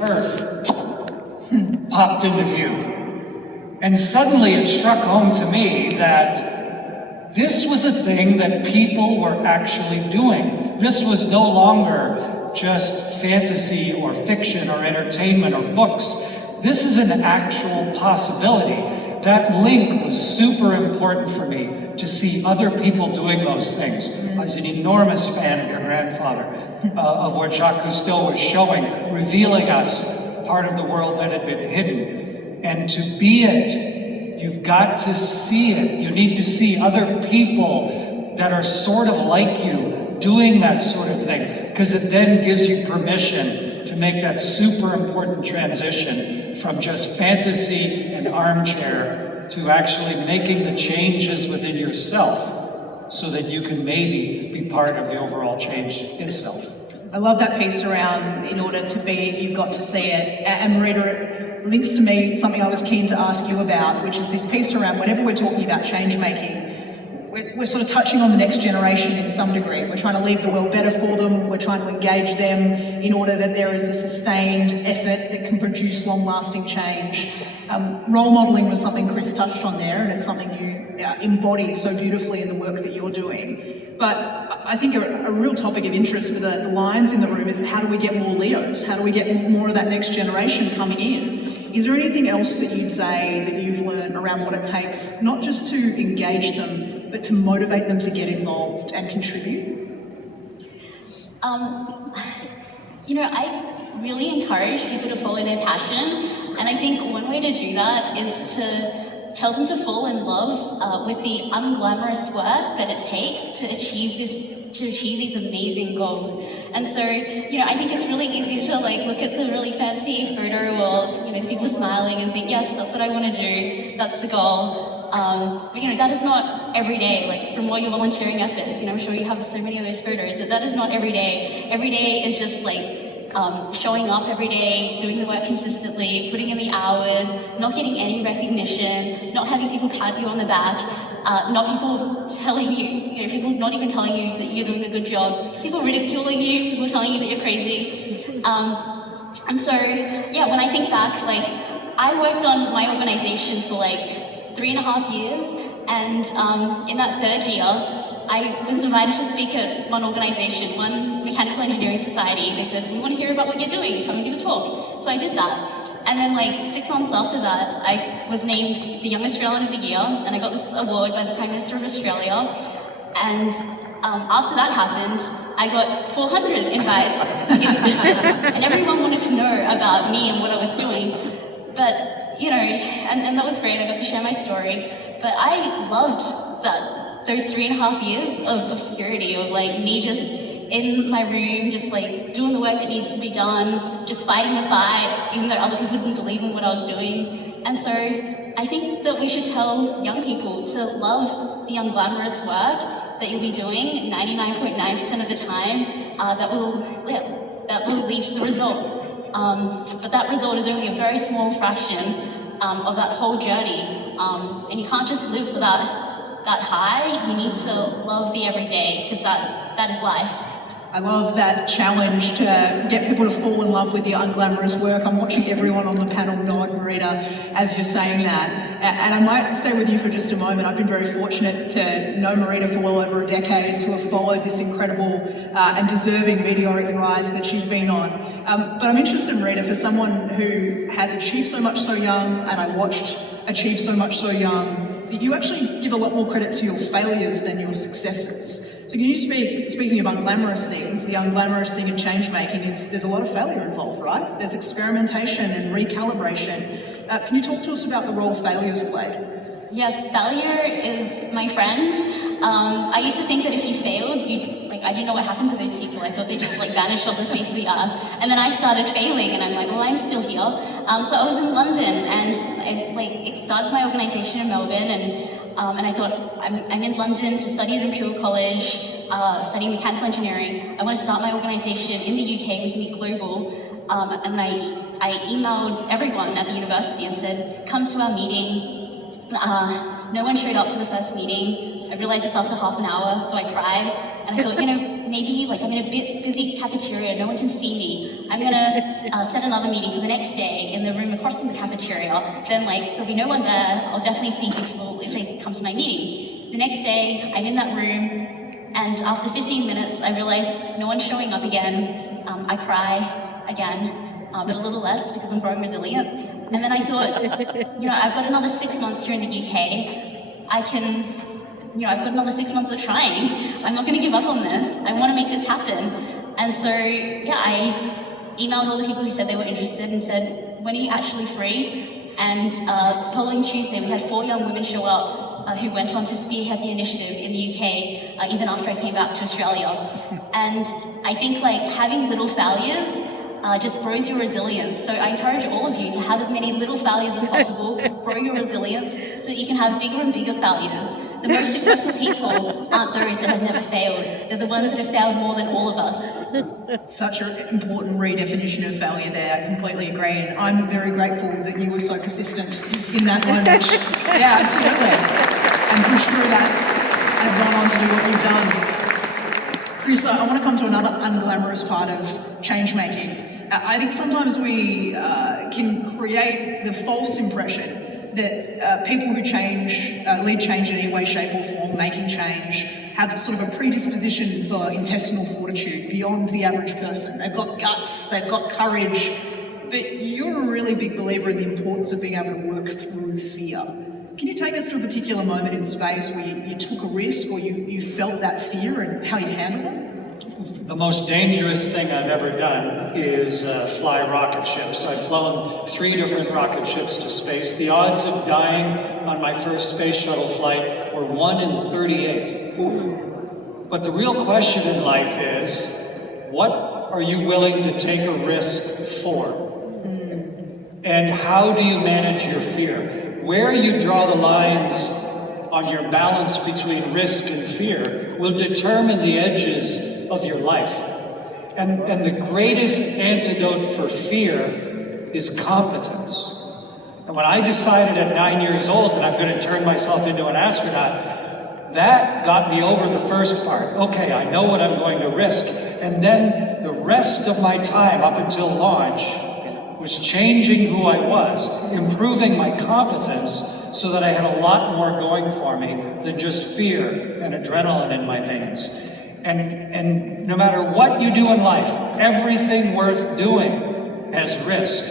Earth popped into view. And suddenly it struck home to me that this was a thing that people were actually doing. This was no longer just fantasy or fiction or entertainment or books. This is an actual possibility. That link was super important for me to see other people doing those things. I was an enormous fan of your grandfather, of what Jacques Cousteau was showing, revealing us part of the world that had been hidden. And to be it, you've got to see it. You need to see other people that are sort of like you doing that sort of thing, because it then gives you permission to make that super important transition from just fantasy and armchair to actually making the changes within yourself so that you can maybe be part of the overall change itself. I love that piece around, in order to be it, you've got to see it. And Marita, it links to me something I was keen to ask you about, which is this piece around whenever we're talking about change making, we're sort of touching on the next generation in some degree. We're trying to leave the world better for them. We're trying to engage them in order that there is the sustained effort that can produce long-lasting change. Role modelling was something Chris touched on there, and it's something you embody so beautifully in the work that you're doing. But I think a real topic of interest for the Lions in the room is how do we get more Leos? How do we get more of that next generation coming in? Is there anything else that you'd say that you've learned around what it takes, not just to engage them, but to motivate them to get involved and contribute? I really encourage people to follow their passion, and I think one way to do that is to tell them to fall in love with the unglamorous work that it takes to achieve these amazing goals. And so, I think it's really easy to look at the really fancy photo or the people smiling and think, yes, that's what I want to do, that's the goal. But that is not every day. From all your volunteering efforts, I'm sure you have so many of those photos, that is not every day. Every day is just showing up every day, doing the work consistently, putting in the hours, not getting any recognition, not having people pat you on the back, not people telling you, people not even telling you that you're doing a good job, people ridiculing you, people telling you that you're crazy. And so, when I think back, I worked on my organization for 3.5 years, and in that third year, I was invited to speak at one organization, one mechanical engineering society. They said, we want to hear about what you're doing, come and give a talk. So I did that. And then 6 months after that, I was named the Young Australian of the Year, and I got this award by the Prime Minister of Australia. And after that happened, I got 400 invites to give a speech, and everyone wanted to know about me and what I was doing. But, and that was great, I got to share my story. But I loved those 3.5 years of obscurity, of me just in my room, just doing the work that needs to be done, just fighting the fight, even though other people didn't believe in what I was doing. And so I think that we should tell young people to love the unglamorous work that you'll be doing 99.9% of the time, that will lead to the result. But that result is only a very small fraction of that whole journey. And you can't just live for that high. You need to love the everyday, because that is life. I love that challenge to get people to fall in love with the unglamorous work. I'm watching everyone on the panel nod, Marita, as you're saying that. And I might stay with you for just a moment. I've been very fortunate to know Marita for well over a decade, to have followed this incredible and deserving meteoric rise that she's been on. But I'm interested, Marita, for someone who has achieved so much so young, and I watched achieve so much so young, that you actually give a lot more credit to your failures than your successes. So can you speaking of unglamorous things, the unglamorous thing in change making is there's a lot of failure involved, right? There's experimentation and recalibration. Can you talk to us about the role failures play? Yes, failure is my friend. I used to think that if you failed, I didn't know what happened to those people. I thought they just vanished off the face of the earth. And then I started failing, and I'm well, I'm still here. So I was in London, and I started my organization in Melbourne, and I thought, I'm in London to study at Imperial College, studying mechanical engineering. I want to start my organization in the UK, we can be global. And I emailed everyone at the university and said, come to our meeting. No one showed up to the first meeting. I realized this after half an hour, so I cried. And I thought, maybe like I'm in a bit busy cafeteria, no one can see me. I'm gonna set another meeting for the next day in the room across from the cafeteria. Then like there'll be no one there. I'll definitely see people if they come to my meeting. The next day, I'm in that room, and after 15 minutes, I realize no one's showing up again. I cry again, but a little less because I'm growing resilient. And then I thought, I've got another 6 months here in the UK. I've got another 6 months of trying. I'm not going to give up on this. I want to make this happen. And so, I emailed all the people who said they were interested and said, when are you actually free? And the following Tuesday, we had 4 young women show up who went on to spearhead the initiative in the UK, even after I came back to Australia. And I think like having little failures just grows your resilience. So I encourage all of you to have as many little failures as possible, grow your resilience so that you can have bigger and bigger failures. The most successful people aren't those that have never failed. They're the ones that have failed more than all of us. Such an important redefinition of failure there. I completely agree. And I'm very grateful that you were so persistent in that moment. Yeah, absolutely. And pushed through that and gone on to do what you've done. Chris, I want to come to another unglamorous part of change making. I think sometimes we can create the false impression that people who lead change in any way, shape or form, making change, have sort of a predisposition for intestinal fortitude beyond the average person. They've got guts, they've got courage, but you're a really big believer in the importance of being able to work through fear. Can you take us to a particular moment in space where you took a risk or you felt that fear and how you handled it? The most dangerous thing I've ever done is fly rocket ships. I've flown 3 different rocket ships to space. The odds of dying on my first space shuttle flight were 1 in 38. Ooh. But the real question in life is, what are you willing to take a risk for? And how do you manage your fear? Where you draw the lines on your balance between risk and fear will determine the edges of your life. And the greatest antidote for fear is competence. And when I decided at 9 years old that I'm going to turn myself into an astronaut, that got me over the first part. Okay, I know what I'm going to risk. And then the rest of my time up until launch was changing who I was, improving my competence so that I had a lot more going for me than just fear and adrenaline in my veins. And no matter what you do in life, everything worth doing has risk.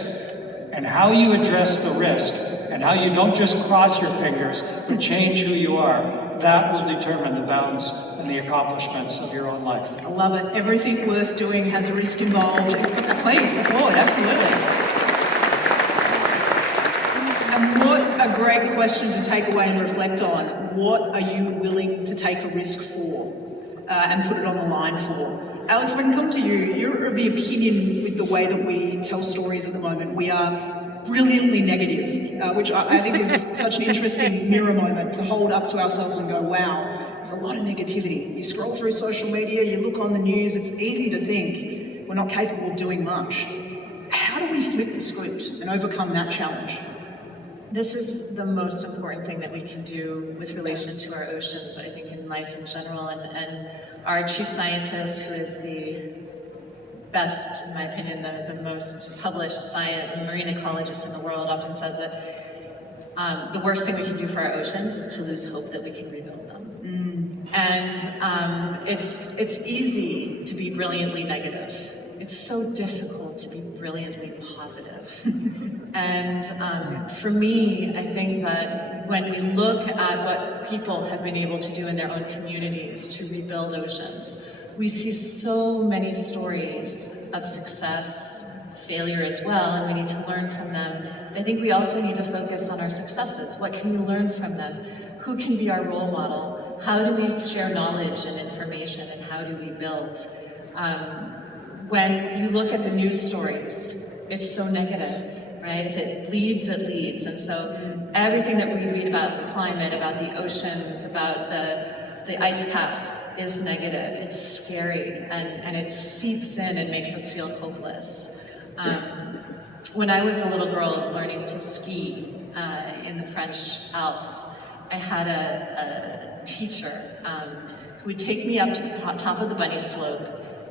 And how you address the risk and how you don't just cross your fingers but change who you are, that will determine the bounds and the accomplishments of your own life. I love it. Everything worth doing has a risk involved. Please, applaud, absolutely. And what a great question to take away and reflect on. What are you willing to take a risk for and put it on the line for? Alex, if I can come to you, you're of the opinion with the way that we tell stories at the moment, we are brilliantly negative, which I think is such an interesting mirror moment to hold up to ourselves and go, wow, there's a lot of negativity. You scroll through social media, you look on the news, it's easy to think we're not capable of doing much. How do we flip the script and overcome that challenge? This is the most important thing that we can do with relation to our oceans, I think, in life in general. And our chief scientist, who is the best, in my opinion, the most published marine ecologist in the world, often says that the worst thing we can do for our oceans is to lose hope that we can rebuild them. And it's easy to be brilliantly negative. It's so difficult to be brilliantly positive. And for me, I think that when we look at what people have been able to do in their own communities to rebuild oceans, we see so many stories of success, failure as well, and we need to learn from them. I think we also need to focus on our successes. What can we learn from them? Who can be our role model? How do we share knowledge and information, and how do we build? When you look at the news stories, it's so negative, right? If it leads, it leads. And so everything that we read about climate, about the oceans, about the ice caps is negative. It's scary, and it seeps in and makes us feel hopeless. When I was a little girl learning to ski in the French Alps, I had a teacher who who would take me up to the top of the bunny slope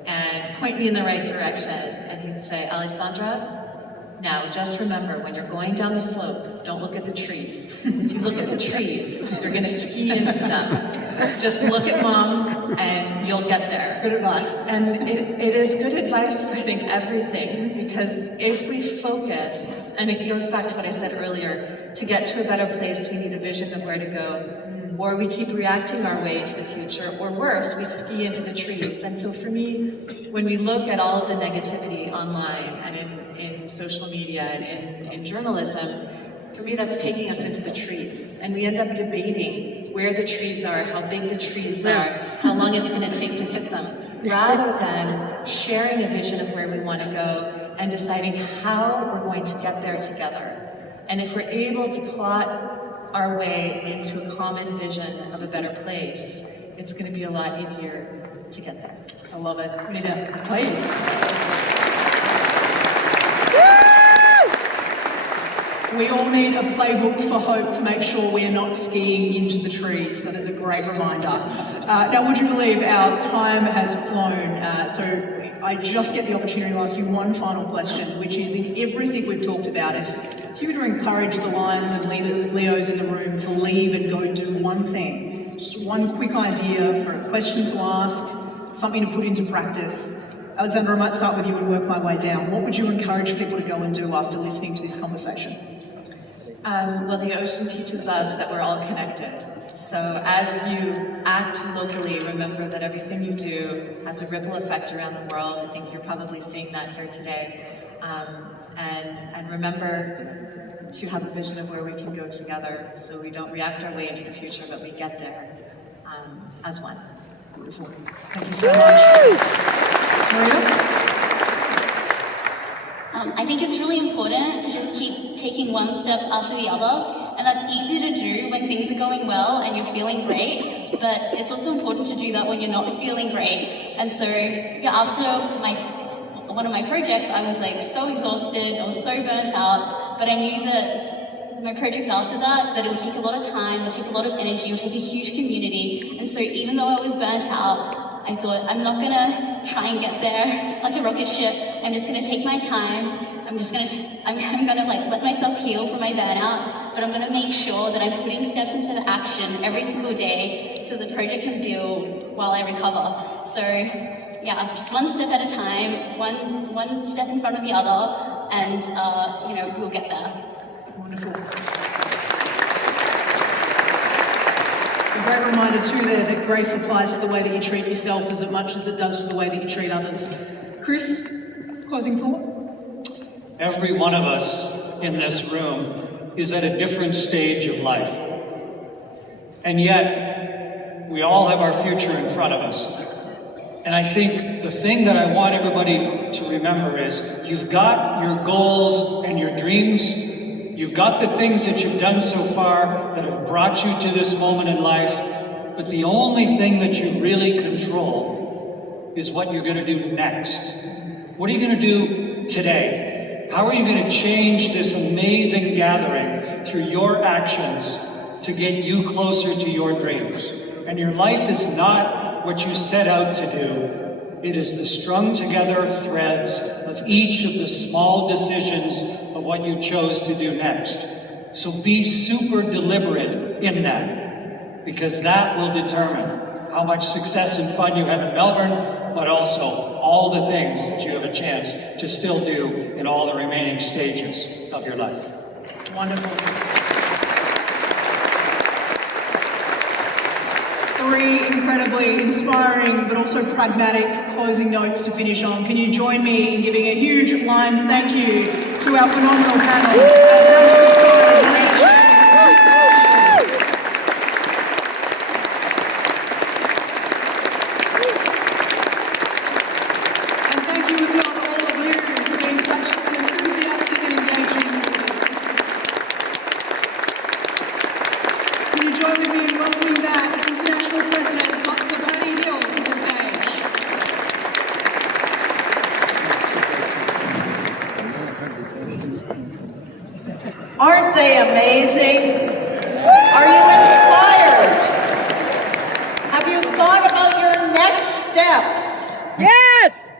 and point me in the right direction. And he'd say, Alexandra, now just remember, when you're going down the slope, don't look at the trees. If you look at the trees, you're going to ski into them. Just look at mom and you'll get there. Good advice. And it is good advice for, I think, everything, because if we focus, and it goes back to what I said earlier, to get to a better place, we need a vision of where to go. Or we keep reacting our way to the future, or worse, we ski into the trees. And so for me, when we look at all of the negativity online and in social media and in journalism, for me that's taking us into the trees. And we end up debating where the trees are, how big the trees are, how long it's going to take to hit them, rather than sharing a vision of where we want to go and deciding how we're going to get there together. And if we're able to plot our way into a common vision of a better place, it's going to be a lot easier to get there. I love it. We need to, please. We all need a playbook for hope to make sure we are not skiing into the trees. That is a great reminder. Now, would you believe our time has flown? So I just get the opportunity to ask you one final question, which is, in everything we've talked about, if you were to encourage the Lions and Leos in the room to leave and go do one thing, just one quick idea for a question to ask, something to put into practice. Alexandra, I might start with you and work my way down. What would you encourage people to go and do after listening to this conversation? Well, the ocean teaches us that we're all connected. So as you act locally, remember that everything you do has a ripple effect around the world. I think you're probably seeing that here today. And remember to have a vision of where we can go together, so we don't react our way into the future, but we get there as one. Beautiful. Thank you so much. Maria? I think it's really important to just keep taking one step after the other, and that's easy to do when things are going well and you're feeling great, but it's also important to do that when you're not feeling great. And so, yeah, after one of my projects, I was like so exhausted, I was so burnt out, but I knew that my project after that it would take a lot of time, it would take a lot of energy, it would take a huge community. And so even though I was burnt out, I thought, I'm not gonna try and get there like a rocket ship. I'm just gonna take my time. I'm gonna like let myself heal from my burnout, but I'm gonna make sure that I'm putting steps into the action every single day so the project can build while I recover. So yeah, just one step at a time, one step in front of the other, and we'll get there. Wonderful. A great reminder too there that grace applies to the way that you treat yourself as much as it does to the way that you treat others. Chris, closing thought? Every one of us in this room is at a different stage of life. And yet, we all have our future in front of us. And I think the thing that I want everybody to remember is, you've got your goals and your dreams. You've got the things that you've done so far that have brought you to this moment in life, but the only thing that you really control is what you're going to do next. What are you going to do today? How are you going to change this amazing gathering through your actions to get you closer to your dreams? And your life is not what you set out to do. It is the strung together threads of each of the small decisions of what you chose to do next. So be super deliberate in that, because that will determine how much success and fun you have in Melbourne, but also all the things that you have a chance to still do in all the remaining stages of your life. Wonderful. 3 incredibly inspiring but also pragmatic closing notes to finish on. Can you join me in giving a huge Lions thank you to our phenomenal panel? Aren't they amazing? Are you inspired? Have you thought about Yes!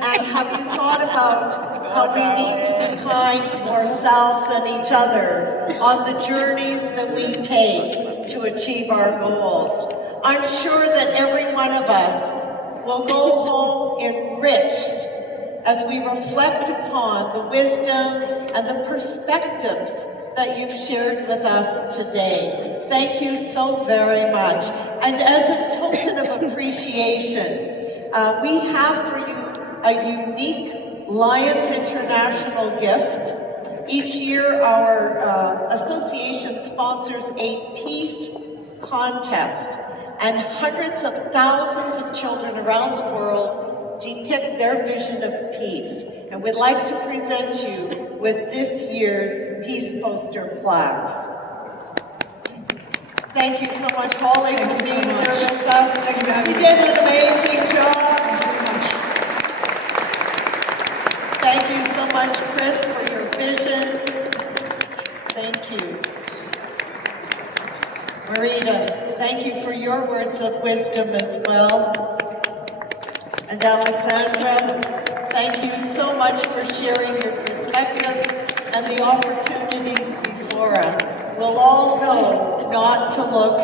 And have you thought about how we need to be kind to ourselves and each other on the journeys that we take to achieve our goals? I'm sure that every one of us will go home enriched as we reflect upon the wisdom and the perspectives that you've shared with us today. Thank you so very much. And as a token of appreciation, we have for you a unique Lions International gift. Each year our association sponsors a peace contest, and hundreds of thousands of children around the world depict their vision of peace. And we'd like to present you with this year's Peace Poster plaques. Thank you so much, Holly, for being here with us. You did an amazing job. Thank you so much, Chris, for your vision. Thank you. Marita, thank you for your words of wisdom as well. And Alexandra, thank you so much for sharing your perspectives and the opportunities before us. We'll all know not to look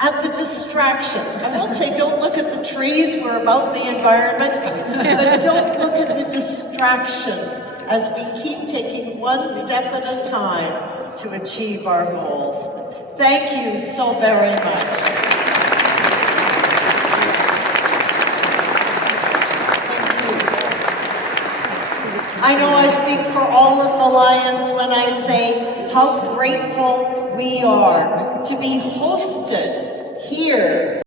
at the distractions. I won't say don't look at the trees, we're about the environment, but don't look at the distractions as we keep taking one step at a time to achieve our goals. Thank you so very much. I know I speak for all of the Lions when I say how grateful we are to be hosted here